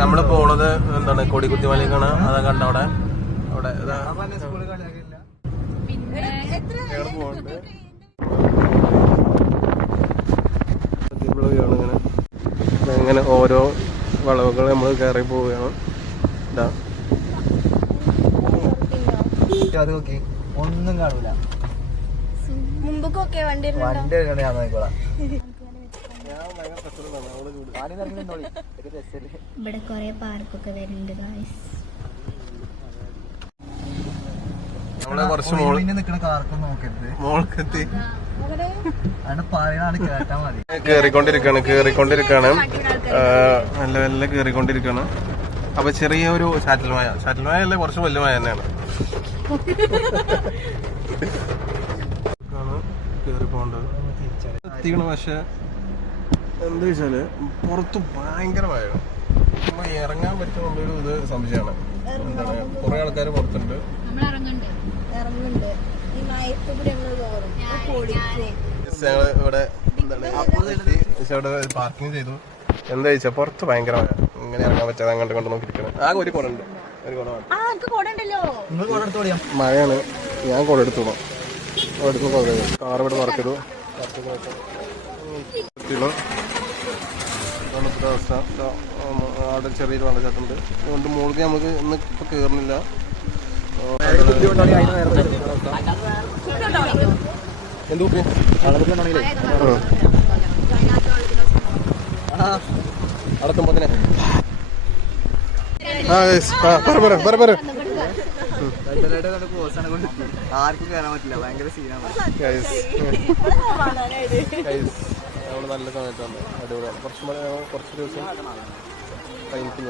നമ്മള് പോണത് എന്താണ് കൊടിക്കുത്തി മലയ്ക്കാണ്. അതാ കണ്ട അവിടെ അവിടെ ഇങ്ങനെ ഓരോ വളവുകൾ നമ്മൾ കയറി പോവുകയാണ്. ഇതാ ഒന്നും കാണൂല. മുമ്പൊക്കെ വണ്ടി ഇവിടെ കൊറേ പാർക്കൊക്കെ വരുന്നുണ്ട്. നമ്മളെ കുറച്ച് മോൾക്കെത്തി കേറിക്കൊണ്ടിരിക്കാണ് നല്ല നല്ല കേറിക്കൊണ്ടിരിക്കാണ്. അപ്പൊ ചെറിയൊരു ചാറ്റൽ മഴ അല്ല, കുറച്ച് വലിയ മഴ തന്നെയാണ്. കേറി പോണ്ടത് എത്തിക്കണം. പക്ഷെ എന്താ വെച്ചാല് പുറത്ത് ഭയങ്കര മഴയാണ്. നമ്മ ഇറങ്ങാൻ പറ്റുന്നുള്ളൊരു ഇത് സംശയമാണ്. എന്താണ് കുറെ ആൾക്കാർ പുറത്തുണ്ട്. ഞങ്ങള് ഇവിടെ പാർക്കിംഗ് ചെയ്തു. എന്താ വെച്ചാ പുറത്ത് ഭയങ്കര മഴ. ഇങ്ങനെ ഇറങ്ങാൻ പറ്റാതെ അങ്ങോട്ട് കൊണ്ട് നോക്കിയിരിക്കണം. ആകെ ഒരു കുട ഉണ്ട്. ഒരു കുട മഴയാണ്. ഞാൻ കുട എടുത്തോളാം. കാർ ഇവിടെ മറക്കിടും. അവസ്ഥ അവിടെ ചെറിയൊരു വെള്ളച്ചാട്ടുണ്ട്. അതുകൊണ്ട് മുകളിൽ നമുക്ക് ഇന്ന് ഇപ്പൊ കേറുന്നില്ല. എന്ത് കുപ്പി അടത്തുമ്പോ തന്നെ ആർക്കും കയറാൻ പറ്റില്ല. ഭയങ്കര സീനാണ്. നമ്മള് നല്ല സമയത്താണ്. അടിപൊളിയാണ്. കുറച്ച് ദിവസം കഴിഞ്ഞിട്ട്